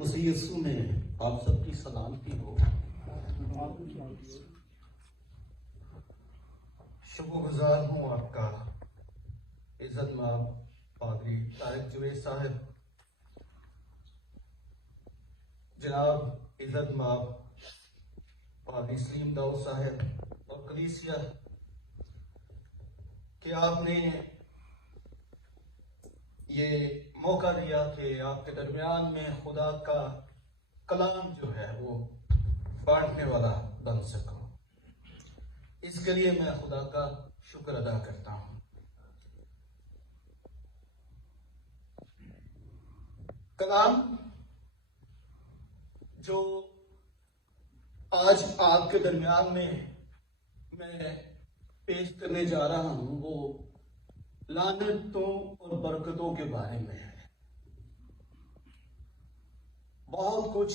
मसीह यीशु में आप सबकी सलामती हो। शुक्रगुजार हूँ आपका इज्जतमाब पादरी तारिक जुवैद साहब, जनाब इज्जतमाब पादरी सलीम दाऊद साहब और कलीसिया कि आपने ये मौका दिया कि आपके दरमियान में खुदा का कलाम जो है वो बांटने वाला बन सको। इसके लिए मैं खुदा का शुक्र अदा करता हूँ। कलाम जो आज आपके दरमियान में मैं पेश करने जा रहा हूं वो लानतों और बरकतों के बारे में है। बहुत कुछ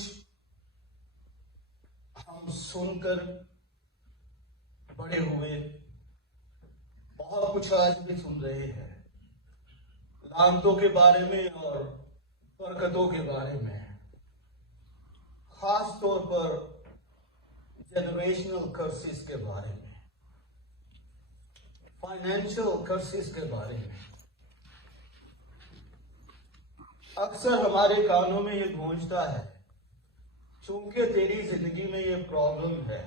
हम सुनकर बड़े हुए, बहुत कुछ आज भी सुन रहे हैं लानतों के बारे में और बरकतों के बारे में, खास तौर पर जनरेशनल कर्सेस के बारे में, फाइनेंशियल कर्सेस के बारे में। अक्सर हमारे कानों में ये गूंजता है, चूंकि तेरी जिंदगी में ये प्रॉब्लम है,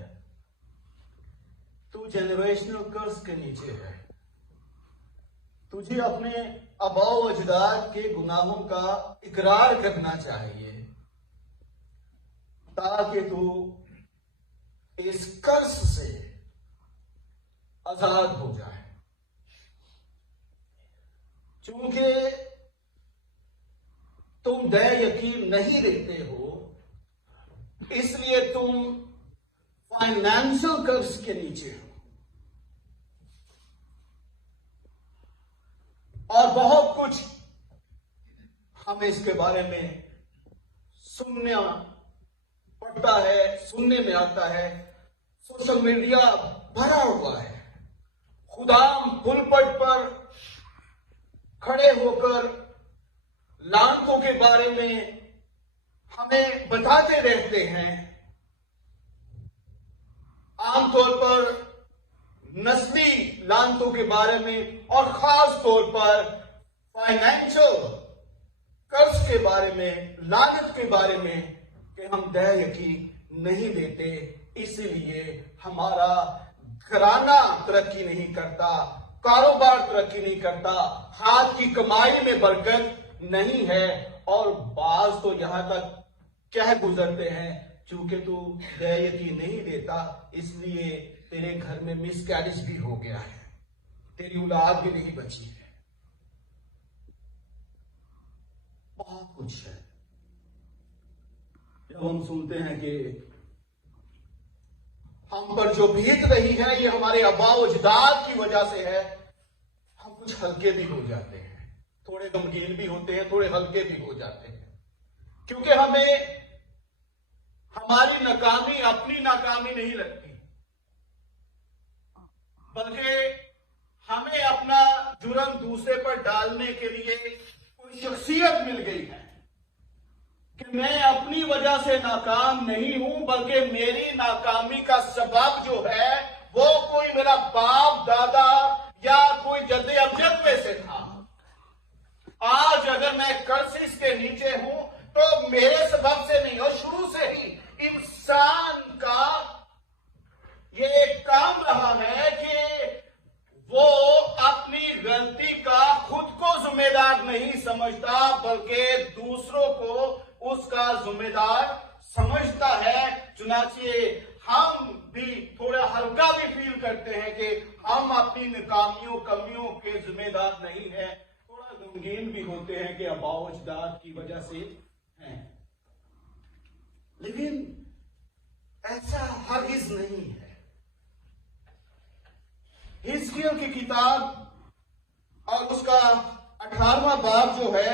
तू जनरेशनल कर्स के नीचे है, तुझे अपने आबाओ अजदाद के गुनाहों का इकरार करना चाहिए ताकि तू इस कर्ज से आजाद हो जाए। चूंकि तुम दया यकीन नहीं देते हो, इसलिए तुम फाइनेंशियल कर्ज के नीचे हो। और बहुत कुछ हमें इसके बारे में सुनना पड़ता है, सुनने में आता है। सोशल मीडिया भरा हुआ है। खुदाम पुलपट पर खड़े होकर लानतों के बारे में हमें बताते रहते हैं। आमतौर पर नस्ली लानतों के बारे में और खास तौर पर फाइनेंशियल कर्ज के बारे में, लानत के बारे में कि हम दया यकीन नहीं देते, इसलिए हमारा घराना तरक्की नहीं करता, कारोबार तरक्की नहीं करता, हाथ की कमाई में बरकत नहीं है। और बाज तो यहां तक कह गुजरते हैं, चूंकि तू दया यकीन नहीं देता इसलिए तेरे घर में मिसकैरेज भी हो गया है, तेरी औलाद भी नहीं बची है। बहुत कुछ है। जब हम सुनते हैं कि हम पर जो बीत रही है ये हमारे आबाओ अजदाद की वजह से है, हम कुछ हल्के भी हो जाते हैं, थोड़े गमगीन भी होते हैं, थोड़े हल्के भी हो जाते हैं, क्योंकि हमें हमारी नाकामी अपनी नाकामी नहीं लगती, बल्कि हमें अपना जुर्म दूसरे पर डालने के लिए कोई शख्सियत मिल गई है कि मैं अपनी वजह से नाकाम नहीं हूं, बल्कि मेरी नाकामी का सबब जो है वो कोई मेरा बाप दादा या कोई जद्दे अमजद में से था। आज अगर मैं कर्सिस के नीचे हूं तो मेरे सबब से नहीं हो, शुरू से ही इंसान का ये एक काम रहा है कि वो अपनी गलती का खुद को जिम्मेदार नहीं समझता, बल्कि दूसरों को उसका जिम्मेदार समझता है। चुनाचे हम भी थोड़ा हल्का भी फील करते हैं कि हम अपनी नाकामियों कमियों के जिम्मेदार नहीं है, थोड़ा गमगीन भी होते हैं कि आबाओ अजदाद की वजह से हैं। लेकिन ऐसा हरगिज नहीं है। हिजकिय्याह की किताब और उसका 18वां बाब जो है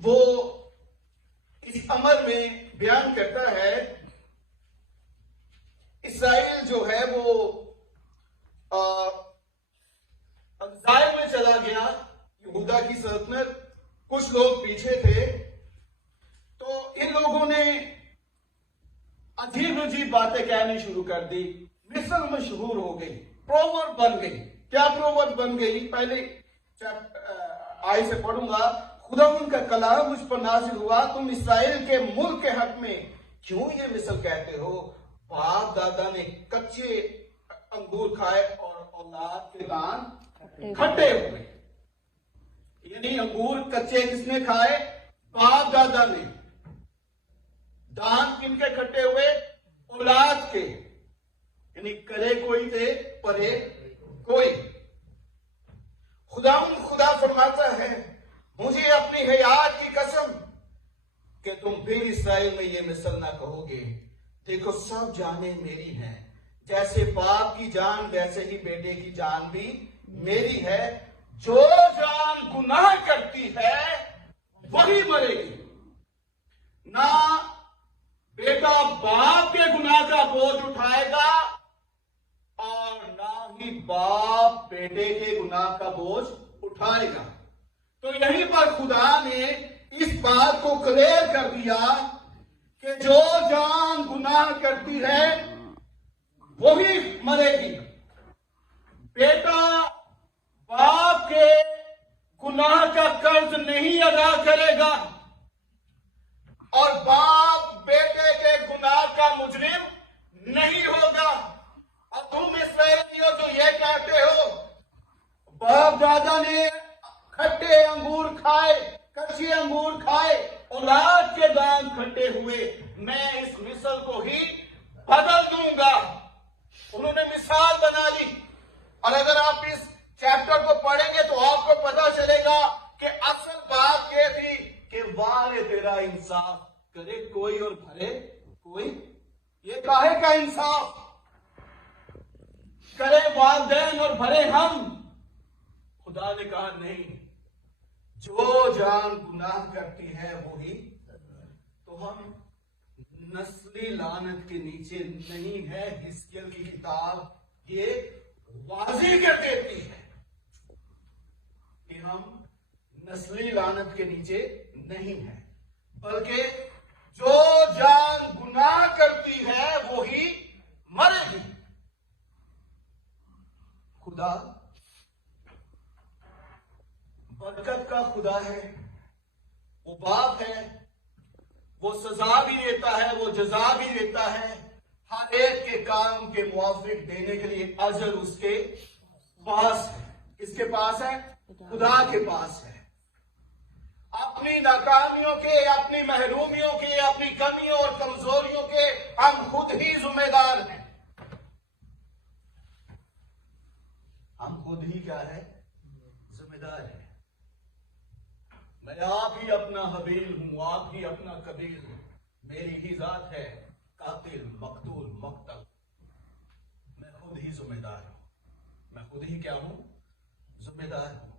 वो इस अमर में बयान करता है, इस्राइल जो है वो अज़ाइल में चला गया, यहूदा की सल्तनत, कुछ लोग पीछे थे, तो लोगों ने अजीब अजीब बातें कहनी शुरू कर दी। मिस्र मशहूर हो गई, प्रोवर्ब बन गई। क्या प्रोवर्ब बन गई? पहले आय से पढ़ूंगा। खुदा उनका कलाम मुझ पर नाजिल हुआ, तुम इसराइल के मुल्क के हक में क्यों ये मिसल कहते हो? बाप दादा ने कच्चे अंगूर खाए और औलाद के दान खट्टे हुए। यानी अंगूर कच्चे किसने खाए? बाप दादा ने। दान किनके खट्टे हुए? औलाद के। यानी करे कोई थे, परे कोई। खुदा फरमाता है, मुझे अपनी हयात की कसम कि तुम फिर इसराइल में ये मिसल ना कहोगे। देखो सब जाने मेरी हैं, जैसे बाप की जान वैसे ही बेटे की जान भी मेरी है। जो जान गुनाह करती है वही मरेगी। ना बेटा बाप के गुनाह का बोझ उठाएगा और ना ही बाप बेटे के गुनाह का बोझ उठाएगा। तो यहीं पर खुदा ने इस बात को क्लियर कर दिया कि जो जान गुनाह करती है वही मरेगी। बेटा बाप के गुनाह का कर्ज नहीं अदा करेगा और बाप बेटे के गुनाह का मुजरिम नहीं होगा। और तुम इसराइलियों जो ये कहते हो बाप दादा ने खट्टे अंगूर खाए, कच्चे अंगूर खाए, औलाद के दान खट्टे हुए, मैं इस मिसल को ही बदल दूंगा। उन्होंने मिसाल बना ली। और अगर आप इस चैप्टर को पढ़ेंगे तो आपको पता चलेगा कि असल बात यह थी कि वारे तेरा इंसाफ करे कोई और भरे कोई। ये काहे का इंसाफ? करे वालिदैन और भरे हम। खुदा ने कहा नहीं, जो जान गुनाह करती है वही। तो हम नस्ली लानत के नीचे नहीं है। हिस्कियल की किताब ये वाज़ी कर देती है कि हम नस्ली लानत के नीचे नहीं है, बल्कि जो जान गुनाह करती है वही मरेगी। खुदा बरकत का खुदा है, वो बाप है, वो सजा भी देता है, वो जजा भी देता है। हर एक के काम के मुआफिक देने के लिए अजर उसके पास है। किसके पास है? खुदा के पास है। अपनी नाकामियों के, अपनी महरूमियों के, अपनी कमियों और कमजोरियों के हम खुद ही जिम्मेदार हैं। हम खुद ही क्या है? जिम्मेदार है। मैं आप ही अपना हबील हूं, आप ही अपना कबील हूं। मेरी ही जात है कातिल मकतूल मक्तल। मैं खुद ही जिम्मेदार हूं। मैं खुद ही क्या हूं? जिम्मेदार हूं।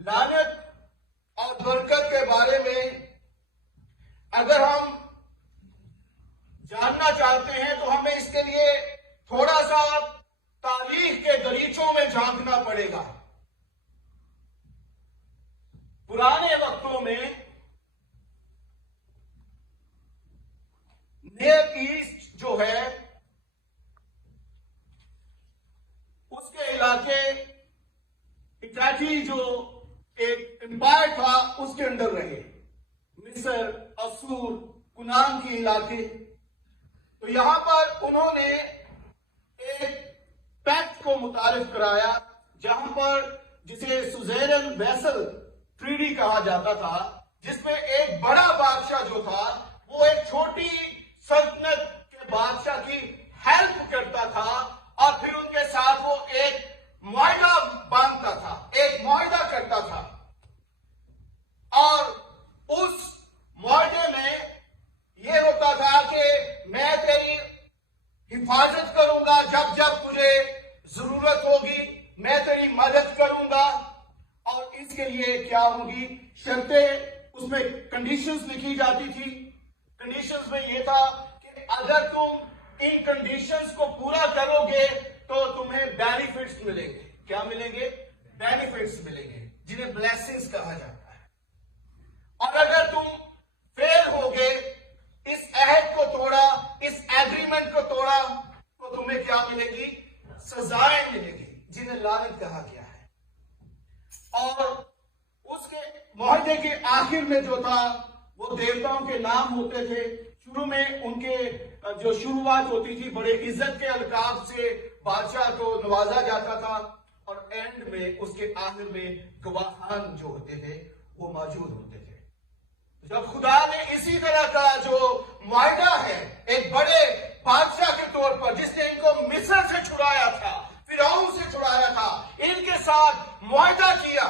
लानत और बरकत के बारे में अगर हम जानना चाहते हैं तो हमें इसके लिए थोड़ा सा तारीख के दरीचों में झांकना पड़ेगा। पुराने वक्तों में नियर ईस्ट जो है उसके इलाके इटाची जो एक एम्पायर था उसके अंदर रहे। मिस्र, असूर, कुनान के इलाके। तो यहां पर उन्होंने एक पैक्ट को मुतारिफ कराया जहां पर जिसे सुज़ैरन वेसल ट्रीडी कहा जाता था, जिसमें एक बड़ा बादशाह जो था वो एक छोटी सल्तनत के बादशाह की हेल्प करता था और फिर उनके साथ वो एक मुआहदा बांधता था, एक मुआहदा करता था। और उस मुआहदे में यह होता था कि मैं तेरी हिफाजत करूंगा, जब जब तुझे जरूरत होगी मैं तेरी मदद करूंगा। और इसके लिए क्या होगी? शर्तें, उसमें कंडीशंस लिखी जाती थी। कंडीशंस में यह था कि अगर तुम इन कंडीशंस को पूरा करोगे तो तुम्हें बेनिफिट्स मिलेंगे। क्या मिलेंगे? बेनिफिट्स मिलेंगे, जिन्हें ब्लेसिंग्स कहा जाता है। और अगर तुम सजाएं मिलेंगी जिन्हें लानत कहा गया है। और उसके मुआहदे के आखिर में जो था वो देवताओं के नाम होते थे। शुरू में उनके जो शुरुआत होती थी बड़े इज्जत के अलकाब से बादशाह को नवाजा जाता था, और एंड में उसके आखिर में गवाहान जो होते थे वो मौजूद होते थे। जब खुदा ने इसी तरह का जो मुआहदा है एक बड़े बादशाह के तौर पर जिसने इनको मिस्र से छुड़ाया था, फिरौन से छुड़ाया था, इनके साथ मुआहदा किया,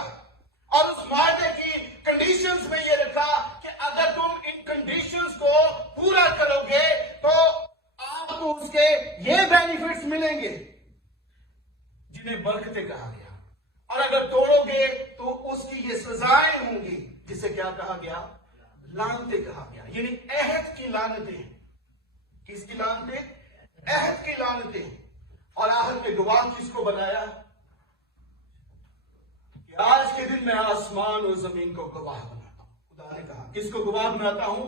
और उस मुआहदे की कंडीशंस में ये रखा कि अगर तुम इन कंडीशंस को पूरा करोगे तो आपको उसके ये बेनिफिट्स मिलेंगे जिन्हें बरकतें कहा गया, और अगर तोड़ोगे तो उसकी ये सजाएं होंगी जिसे क्या कहा गया, लानतें कहा गया। यानी अहद की लानतें। किसकी लानतें? अहद की लानतें। और आहद के गवाह किसको बनाया? कि आज के दिन मैं आसमान और जमीन को गवाह बनाता हूं। खुदा ने कहा किसको गवाह बनाता हूं?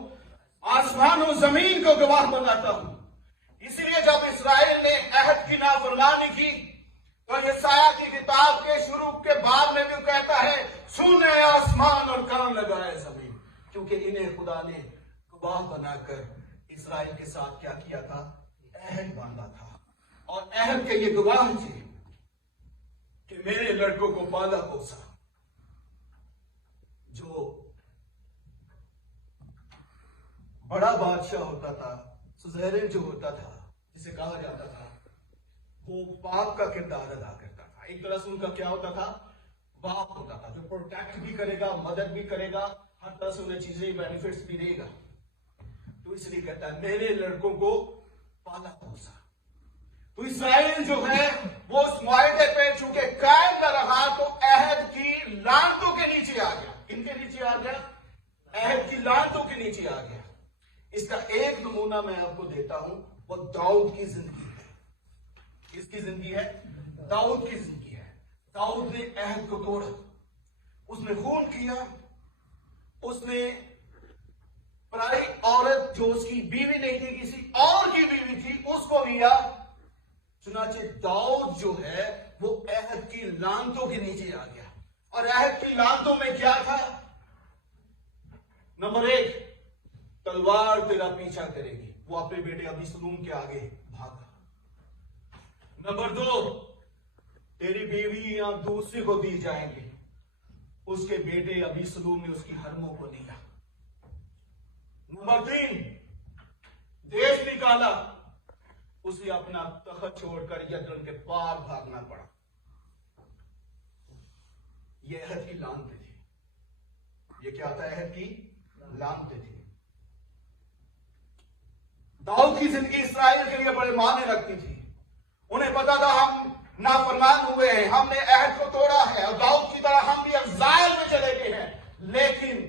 आसमान और जमीन को गवाह बनाता हूं। इसलिए जब इस्राएल ने अहद की नाफरमानी की तो यशायाह की किताब के शुरू के बाद में भी कहता है, सुने आसमान और कान लगाए जमीन, क्योंकि इन्हें खुदा ने गवाह बनाकर इस्राएल के साथ क्या किया था? अहद बांधा था। और अहद के ये गवाह थे कि मेरे लड़कों को पाला पोसा। जो बड़ा बादशाह होता था, सुज़ैरेन जो होता था, जिसे कहा जाता था, वो बाप का किरदार अदा करता था। एक तरह से उनका क्या होता था? बाप होता था, जो प्रोटेक्ट भी करेगा, मदद भी करेगा, हर तरह से उन्हें चीजें बेनिफिट्स भी देगा। तो इसलिए कहता है मेरे लड़कों को पाला पोसा। तो इस्राएल जो है वो उस मुआहदे पे चूंकि कायम न रहा तो अहद की लानतों के नीचे आ गया। किनके नीचे आ गया? अहद की लानतों के नीचे आ गया। इसका एक नमूना मैं आपको देता हूं, वो दाऊद की जिंदगी है। किसकी जिंदगी है? दाऊद की जिंदगी है। दाऊद ने अहद को तोड़ा, उसने खून किया, उसने पराई औरत जो उसकी बीवी नहीं थी, किसी और की बीवी थी, उसको लिया। चुनाचे दाऊद जो है वो अहद की लानतों के नीचे आ गया। और अहद की लानतों में क्या था? नंबर 1, तलवार तेरा पीछा करेगी। वो अपने बेटे अबीसलूम के आगे भागा। नंबर 2, तेरी बीवी या दूसरे को दी जाएंगे। उसके बेटे अबीसलूम ने उसकी हरमों को लिया। नंबर 3, देश निकाला, उसे अपना तख्त छोड़कर यरदन के पार भागना पड़ा। यह अहद की लानतें थी। ये क्या था? अहद की लानतें थी। दाऊद की जिंदगी इस्राएल के लिए बड़े मायने रखती थी। उन्हें पता था हम नाफरमान हुए हैं, हमने अहद को तोड़ा है, और दाऊद की तरह हम भी एक्साइल में चले गए हैं। लेकिन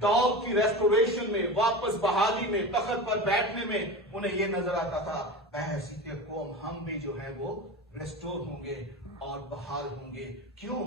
दाऊद की रेस्टोरेशन में, वापस बहाली में, तख्त पर बैठने में उन्हें यह नजर आता था, बहसीत कौम हम भी जो है वो रेस्टोर होंगे और बहाल होंगे। क्यों?